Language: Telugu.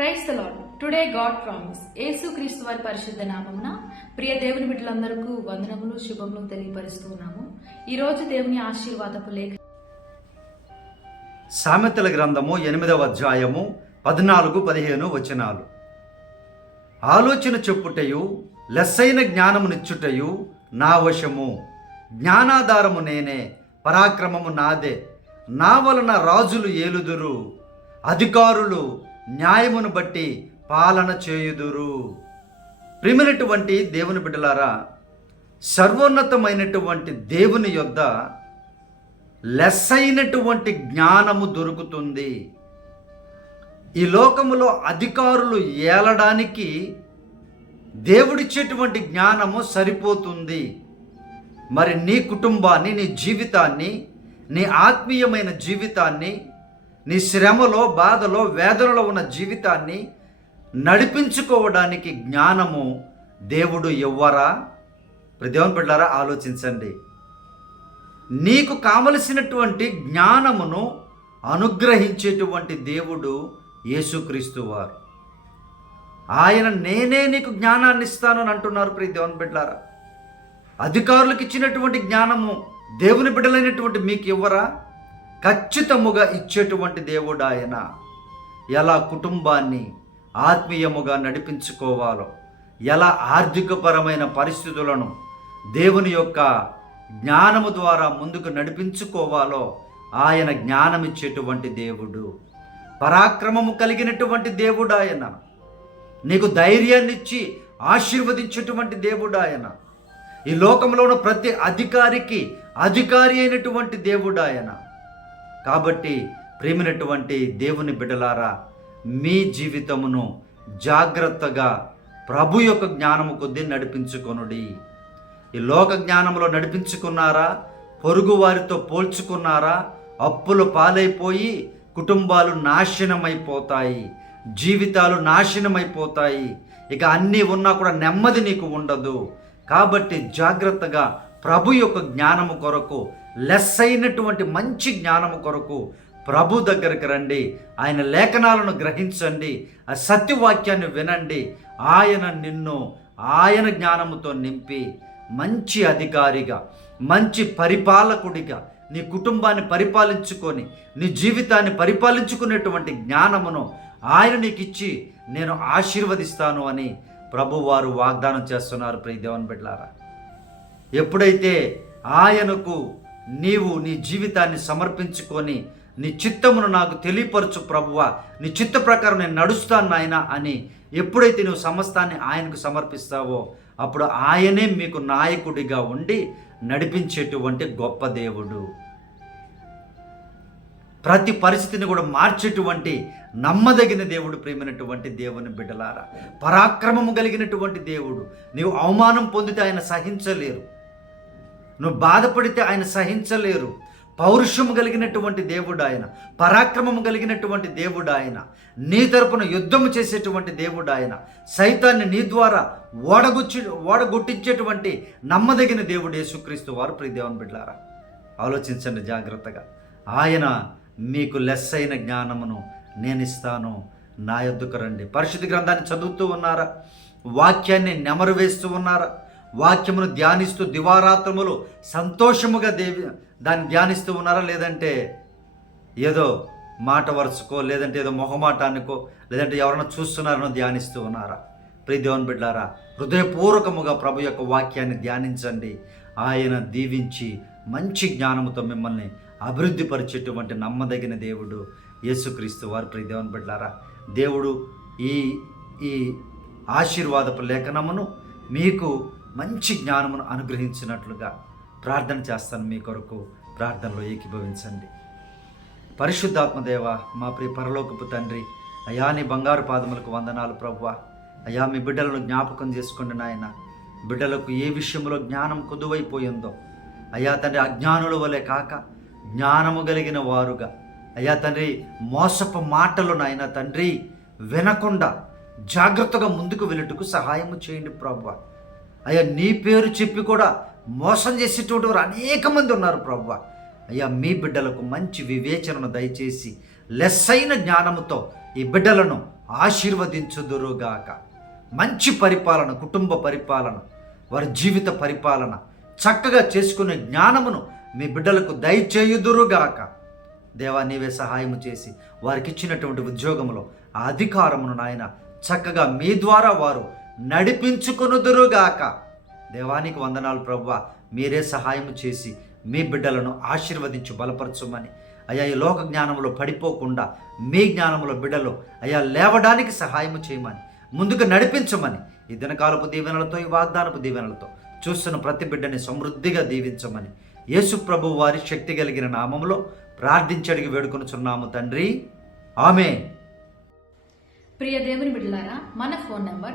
Praise lord today God promise. Yesukristu వారి పరిశుద్ధ నామమున ప్రియ దేవుని బిడ్డలందరికీ వందనములు శుభములు తెలియపరుస్తూ ఉన్నాము. ఈ రోజు దేవుని ఆశీర్వాదపు లేఖ సామెతల గ్రంథము ఎనిమిదవ అధ్యాయము పద్నాలుగు పదిహేను వచనాలు. ఆలోచన చెప్పుటయు లెస్సైన జ్ఞానమునిచ్చుటయు నా వశము. జ్ఞానాధారము నేనే పరాక్రమము నాదే. నా వలన రాజులు ఏలుదురు. అధికారులు న్యాయమును బట్టి పాలన చేయుదురు. ప్రిమినటువంటి దేవుని బిడ్డలారా సర్వోన్నతమైనటువంటి దేవుని యొద్ద లెస్ అయినటువంటి జ్ఞానము దొరుకుతుంది. ఈ లోకములో అధికారులు ఏలడానికి దేవుడిచ్చేటువంటి జ్ఞానము సరిపోతుంది. మరి నీ కుటుంబాన్ని నీ జీవితాన్ని నీ ఆత్మీయమైన జీవితాన్ని నీ శ్రమలో బాధలో వేదనలో ఉన్న జీవితాన్ని నడిపించుకోవడానికి జ్ఞానము దేవుడు ఇవ్వరా ప్రదేవన్ బిడ్డారా ఆలోచించండి. నీకు కావలసినటువంటి జ్ఞానమును అనుగ్రహించేటువంటి దేవుడు యేసుక్రీస్తు వారు. ఆయన నేనే నీకు జ్ఞానాన్ని ఇస్తాను అని అంటున్నారు ప్రియ దేవుని బిడ్డారా అధికారులకు ఇచ్చినటువంటి జ్ఞానము దేవుని బిడ్డలైనటువంటి మీకు ఇవ్వరా ఖచ్చితముగా ఇచ్చేటువంటి దేవుడు ఆయన. ఎలా కుటుంబాన్ని ఆత్మీయముగా నడిపించుకోవాలో ఎలా ఆర్థికపరమైన పరిస్థితులను దేవుని యొక్క జ్ఞానము ద్వారా ముందుకు నడిపించుకోవాలో ఆయన జ్ఞానం ఇచ్చేటువంటి దేవుడు. పరాక్రమము కలిగినటువంటి దేవుడు ఆయన. నీకు ధైర్యాన్నిచ్చి ఆశీర్వదించేటువంటి దేవుడు ఆయన. ఈ లోకంలో ప్రతి అధికారికి అధికారి అయినటువంటి దేవుడు ఆయన. కాబట్టి ప్రేమినటువంటి దేవుని బిడ్డలారా మీ జీవితమును జాగ్రత్తగా ప్రభు యొక్క జ్ఞానము కొద్దీ నడిపించుకొనుడి. ఈ లోక జ్ఞానంలో నడిపించుకున్నారా పొరుగు వారితో పోల్చుకున్నారా అప్పులు పాలైపోయి కుటుంబాలు నాశనమైపోతాయి జీవితాలు నాశనమైపోతాయి. ఇక అన్నీ ఉన్నా కూడా నెమ్మది నీకు ఉండదు. కాబట్టి జాగ్రత్తగా ప్రభు యొక్క జ్ఞానము కొరకు లెస్ అయినటువంటి మంచి జ్ఞానము కొరకు ప్రభు దగ్గరికి రండి. ఆయన లేఖనాలను గ్రహించండి. ఆ సత్యవాక్యాన్ని వినండి. ఆయన నిన్ను ఆయన జ్ఞానముతో నింపి మంచి అధికారిగా మంచి పరిపాలకుడిగా నీ కుటుంబాన్ని పరిపాలించుకొని నీ జీవితాన్ని పరిపాలించుకునేటువంటి జ్ఞానమును ఆయన నీకు ఇచ్చి నేను ఆశీర్వదిస్తాను అని ప్రభువారు వాగ్దానం చేస్తున్నారు. ప్రియ దేవన్ బిడ్లారా ఎప్పుడైతే ఆయనకు నీవు నీ జీవితాన్ని సమర్పించుకొని నీ చిత్తమును నాకు తెలియపరచు ప్రభువ నీ చిత్త ప్రకారం నేను నడుస్తాను నాయన అని ఎప్పుడైతే నువ్వు సమస్తాన్ని ఆయనకు సమర్పిస్తావో అప్పుడు ఆయనే మీకు నాయకుడిగా ఉండి నడిపించేటువంటి గొప్ప దేవుడు. ప్రతి పరిస్థితిని కూడా మార్చేటువంటి నమ్మదగిన దేవుడు ప్రేమైనటువంటి దేవుని బిడ్డలారా. పరాక్రమము కలిగినటువంటి దేవుడు. నీవు అవమానం పొందితే ఆయన సహించలేరు. నువ్వు బాధపడితే ఆయన సహించలేరు. పౌరుషము కలిగినటువంటి దేవుడు ఆయన పరాక్రమము కలిగినటువంటి దేవుడు ఆయన నీ తరపున యుద్ధము చేసేటువంటి దేవుడు ఆయన సైతాన్ని నీ ద్వారా ఓడగుచ్చి ఓడగొట్టించేటువంటి నమ్మదగిన దేవుడు యేసుక్రీస్తు వారు. ప్రియదేవన్ బిడ్డారా ఆలోచించండి జాగ్రత్తగా. ఆయన మీకు లెస్ అయిన జ్ఞానమును నేను ఇస్తాను నా యొద్దుకు రండి. పరిశుద్ధ గ్రంథాన్ని చదువుతూ ఉన్నారా? వాక్యాన్ని నెమరు వేస్తూ ఉన్నారా? వాక్యమును ధ్యానిస్తూ దివారాత్రములు సంతోషముగా దేవి దాన్ని ధ్యానిస్తూ ఉన్నారా? లేదంటే ఏదో మాట వరుసకో లేదంటే ఏదో మొహమాటానికో లేదంటే ఎవరైనా చూస్తున్నారనో ధ్యానిస్తూ ఉన్నారా? ప్రియ బిడ్డారా హృదయపూర్వకముగా ప్రభు యొక్క వాక్యాన్ని ధ్యానించండి. ఆయన దీవించి మంచి జ్ఞానముతో మిమ్మల్ని అభివృద్ధి పరిచేటువంటి నమ్మదగిన దేవుడు యేసుక్రీస్తు వారు. ప్రియ బిడ్డారా దేవుడు ఈ ఈ ఆశీర్వాదపు లేఖనమును మీకు మంచి జ్ఞానమును అనుగ్రహించినట్లుగా ప్రార్థన చేస్తాను మీ కొరకు. ప్రార్థనలో ఏకీభవించండి. పరిశుద్ధాత్మదేవ మా ప్రియ పరలోకపు తండ్రి అయా నీ బంగారు పాదములకు వందనాలు ప్రభువా. అయా మీ బిడ్డలను జ్ఞాపకం చేసుకోండి నాయన. బిడ్డలకు ఏ విషయంలో జ్ఞానం కొదువైపోయిందో. అయ్యా తండ్రి అజ్ఞానుల వలె కాక జ్ఞానము కలిగిన వారుగా. అయ్యా తండ్రి మోసపు మాటలు నాయన తండ్రి వినకుండా జాగ్రత్తగా ముందుకు వెళ్ళుటకు సహాయము చేయండి ప్రభు అయ్యా నీ పేరు చెప్పి కూడా మోసం చేసేటువంటి వారు అనేక మంది ఉన్నారు ప్రభు అయ్యా మీ బిడ్డలకు మంచి వివేచనను దయచేసి లెస్సైన జ్ఞానముతో ఈ బిడ్డలను ఆశీర్వదించుదురుగాక. మంచి పరిపాలన కుటుంబ పరిపాలన వారి జీవిత పరిపాలన చక్కగా చేసుకునే జ్ఞానమును మీ బిడ్డలకు దయచేయుదురుగాక. దేవా నీవే సహాయము చేసి వారికి ఇచ్చినటువంటి ఉద్యోగంలో ఆ అధికారమును నాయన చక్కగా మీ ద్వారా వారు నడిపించుకొనుదురుగాక. దేవానికి వందనాలు ప్రభువ. మీరే సహాయం చేసి మీ బిడ్డలను ఆశీర్వదించి బలపరచమని. అయ్యా ఈ లోక జ్ఞానంలో పడిపోకుండా మీ జ్ఞానంలో బిడ్డలు అయ్యా లేవడానికి సహాయం చేయమని ముందుకు నడిపించమని ఈ దినకాలపు దీవెనలతో ఈ వాగ్దానపు దీవెనలతో చూస్తున్న ప్రతి బిడ్డని సమృద్ధిగా దీవించమని యేసు ప్రభు వారి శక్తి కలిగిన నామంలో ప్రార్థించడిగి వేడుకొనుచున్నాము తండ్రి. ఆమె ప్రియ దేవుని బిడ్డలారా మన phone number